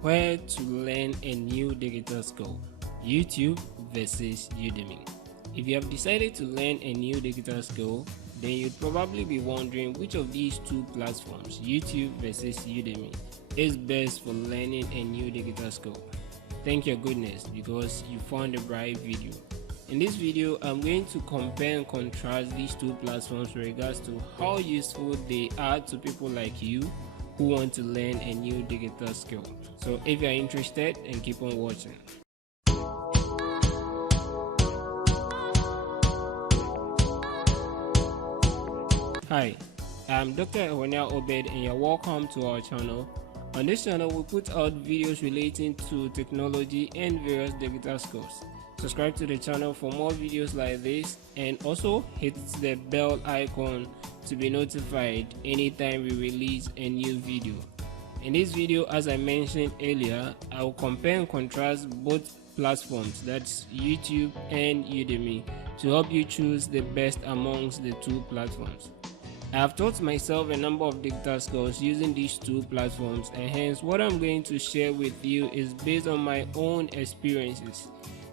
Where to learn a new digital skill, YouTube versus Udemy. If you have decided to learn a new digital skill, then you'd probably be wondering which of these two platforms, YouTube versus Udemy, is best for learning a new digital skill. Thank your goodness because you found the right video. In this video, I'm going to compare and contrast these two platforms with regards to how useful they are to people like you who want to learn a new digital skill. So if you're interested, then keep on watching. Hi, I'm Dr. Ewania Obed and you're welcome to our channel. On this channel, we put out videos relating to technology and various digital skills. Subscribe to the channel for more videos like this and also hit the bell icon to be notified anytime we release a new video. In this video, as I mentioned earlier, I will compare and contrast both platforms, that's YouTube and Udemy, to help you choose the best amongst the two platforms. I have taught myself a number of digital skills using these two platforms, and hence what I'm going to share with you is based on my own experiences.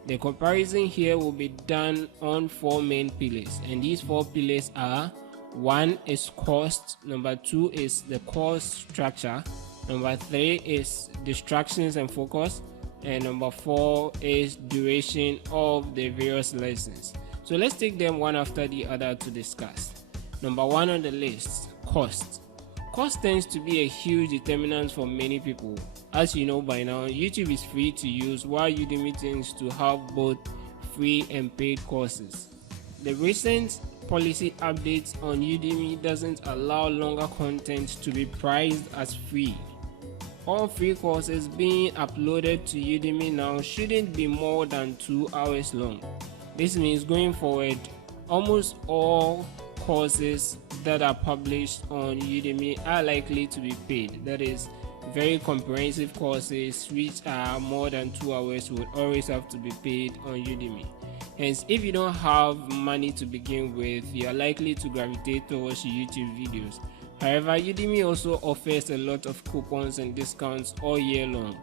The comparison here will be done on four main pillars, and these four pillars are: one is cost, number two is the course structure, number three is distractions and focus, and number four is duration of the various lessons. So let's take them one after the other to discuss. Number one on the list, cost. Cost tends to be a huge determinant for many people. As you know by now, YouTube is free to use, while Udemy tends to have both free and paid courses. The recent policy updates on Udemy doesn't allow longer content to be priced as free. All free courses being uploaded to Udemy now shouldn't be more than 2 hours long. This means going forward, almost all courses that are published on Udemy are likely to be paid. That is, very comprehensive courses which are more than 2 hours would always have to be paid on Udemy. Hence, if you don't have money to begin with, you are likely to gravitate towards YouTube videos. However, Udemy also offers a lot of coupons and discounts all year long.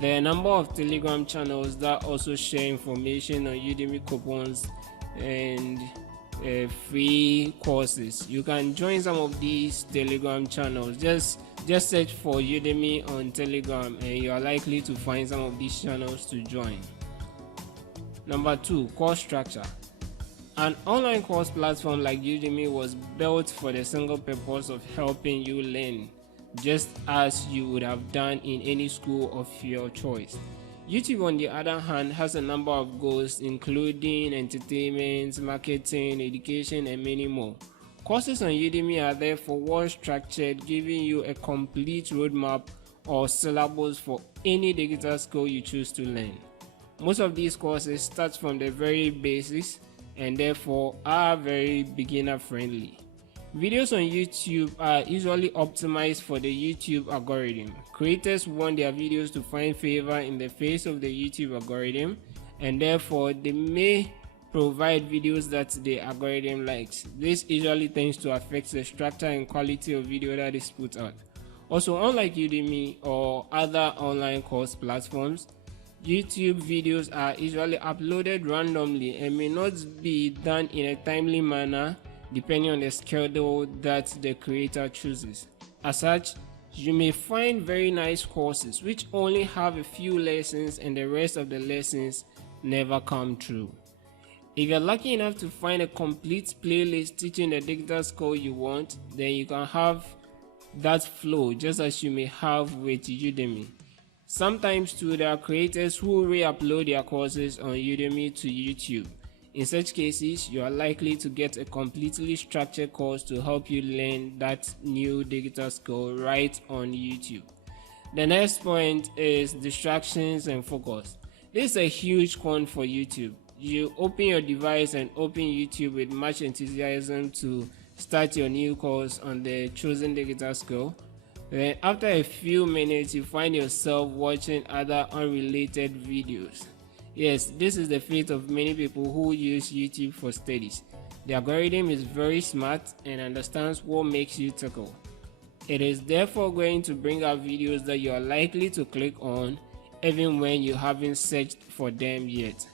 There are a number of Telegram channels that also share information on Udemy coupons and free courses. You can join some of these Telegram channels. Just search for Udemy on Telegram and you are likely to find some of these channels to join. Number two, course structure. An online course platform like Udemy was built for the single purpose of helping you learn, just as you would have done in any school of your choice. YouTube, on the other hand, has a number of goals including entertainment, marketing, education, and many more. Courses on Udemy are therefore well structured, giving you a complete roadmap or syllabus for any digital skill you choose to learn. Most of these courses start from the very basics and therefore are very beginner friendly. Videos on YouTube are usually optimized for the YouTube algorithm. Creators want their videos to find favor in the face of the YouTube algorithm, and therefore they may provide videos that the algorithm likes. This usually tends to affect the structure and quality of video that is put out. Also, unlike Udemy or other online course platforms, YouTube videos are usually uploaded randomly and may not be done in a timely manner depending on the schedule that the creator chooses. As such, you may find very nice courses which only have a few lessons and the rest of the lessons never come true. If you're lucky enough to find a complete playlist teaching the digital skill you want, then you can have that flow just as you may have with Udemy. Sometimes too, there are creators who re-upload their courses on Udemy to YouTube. In such cases, you are likely to get a completely structured course to help you learn that new digital skill right on YouTube. The next point is distractions and focus. This is a huge con for YouTube. You open your device and open YouTube with much enthusiasm to start your new course on the chosen digital skill. Then after a few minutes, you find yourself watching other unrelated videos. Yes, this is the fate of many people who use YouTube for studies. The algorithm is very smart and understands what makes you tickle. It is therefore going to bring up videos that you are likely to click on even when you haven't searched for them yet.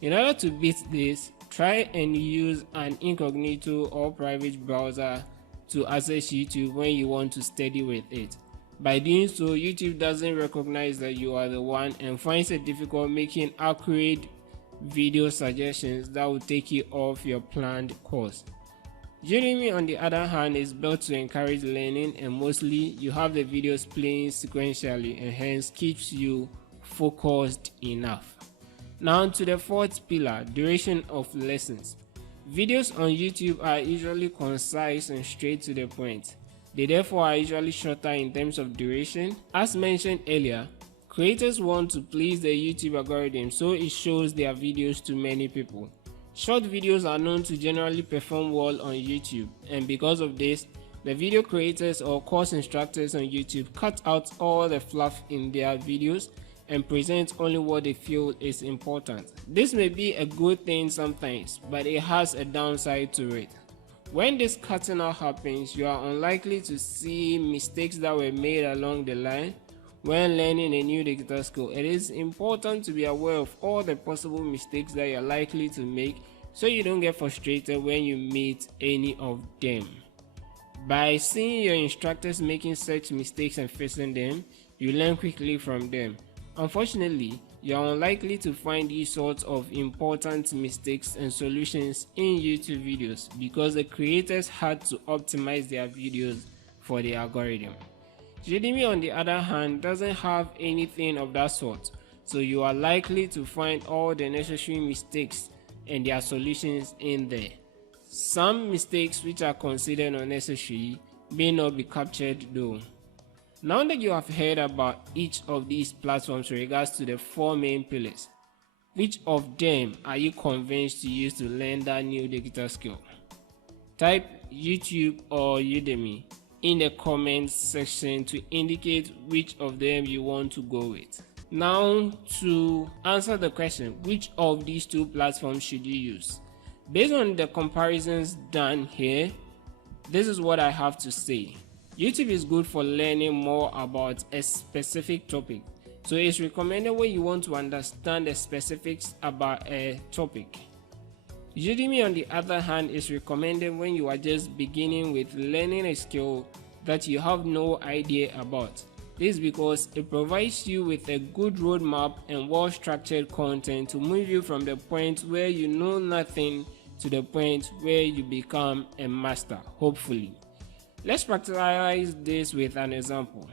In order to beat this, try and use an incognito or private browser to access YouTube when you want to study with it. By doing so, YouTube doesn't recognize that you are the one and finds it difficult making accurate video suggestions that will take you off your planned course. Udemy, on the other hand, is built to encourage learning, and mostly you have the videos playing sequentially and hence keeps you focused enough. Now to the fourth pillar, duration of lessons. Videos on YouTube are usually concise and straight to the point. They therefore are usually shorter in terms of duration. As mentioned earlier, creators want to please the YouTube algorithm, so it shows their videos to many people. Short videos are known to generally perform well on YouTube, and because of this, the video creators or course instructors on YouTube cut out all the fluff in their videos and present only what they feel is important. This may be a good thing sometimes, but it has a downside to it. When this cutting out happens, you are unlikely to see mistakes that were made along the line. When learning a new digital skill, it is important to be aware of all the possible mistakes that you are likely to make so you don't get frustrated when you meet any of them. By seeing your instructors making such mistakes and fixing them, you learn quickly from them. Unfortunately, you are unlikely to find these sorts of important mistakes and solutions in YouTube videos because the creators had to optimize their videos for the algorithm. Udemy, on the other hand, doesn't have anything of that sort, so you are likely to find all the necessary mistakes and their solutions in there. Some mistakes which are considered unnecessary may not be captured though. Now that you have heard about each of these platforms with regards to the four main pillars, which of them are you convinced to use to learn that new digital skill? Type YouTube or Udemy in the comments section to indicate which of them you want to go with. Now to answer the question, which of these two platforms should you use? Based on the comparisons done here, this is what I have to say. YouTube is good for learning more about a specific topic, so it's recommended when you want to understand the specifics about a topic. Udemy, on the other hand, is recommended when you are just beginning with learning a skill that you have no idea about. This is because it provides you with a good roadmap and well-structured content to move you from the point where you know nothing to the point where you become a master, hopefully. Let's practicalize this with an example.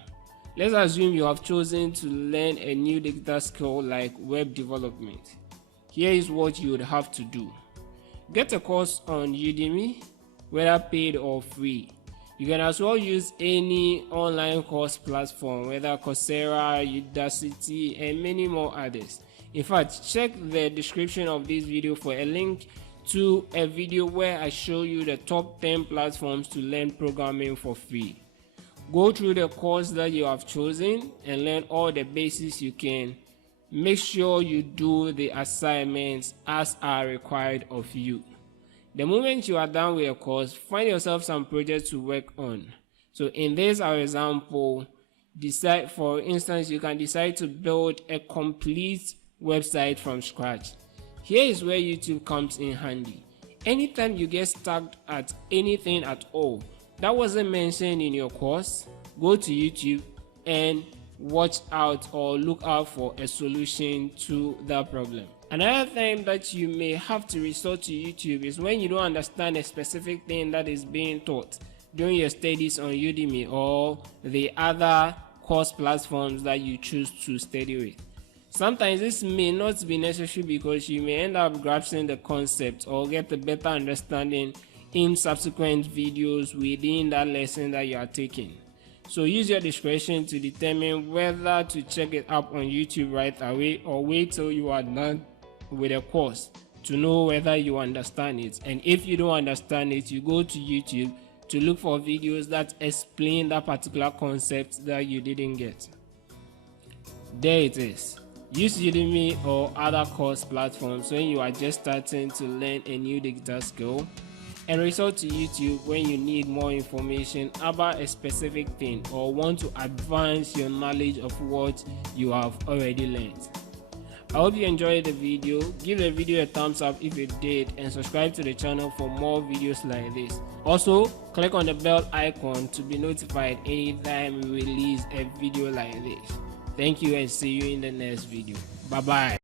Let's assume you have chosen to learn a new digital skill like web development. Here is what you would have to do. Get a course on Udemy, whether paid or free. You can as well use any online course platform, whether Coursera, Udacity, and many more others. In fact, check the description of this video for a link to a video where I show you the top 10 platforms to learn programming for free. Go through the course that you have chosen and learn all the basics you can. Make sure you do the assignments as are required of you. The moment you are done with your course, find yourself some projects to work on. So in this our example, for instance, you can decide to build a complete website from scratch. Here is where YouTube comes in handy. Anytime you get stuck at anything at all that wasn't mentioned in your course, go to YouTube and watch out or look out for a solution to that problem. Another time that you may have to resort to YouTube is when you don't understand a specific thing that is being taught during your studies on Udemy or the other course platforms that you choose to study with. Sometimes this may not be necessary because you may end up grasping the concept or get a better understanding in subsequent videos within that lesson that you are taking. So use your discretion to determine whether to check it up on YouTube right away or wait till you are done with a course to know whether you understand it. And if you don't understand it, you go to YouTube to look for videos that explain that particular concept that you didn't get. There it is. Use Udemy or other course platforms when you are just starting to learn a new digital skill and resort to YouTube when you need more information about a specific thing or want to advance your knowledge of what you have already learned. I hope you enjoyed the video. Give the video a thumbs up if you did, and subscribe to the channel for more videos like this. Also, click on the bell icon to be notified anytime we release a video like this. Thank you and see you in the next video. Bye bye.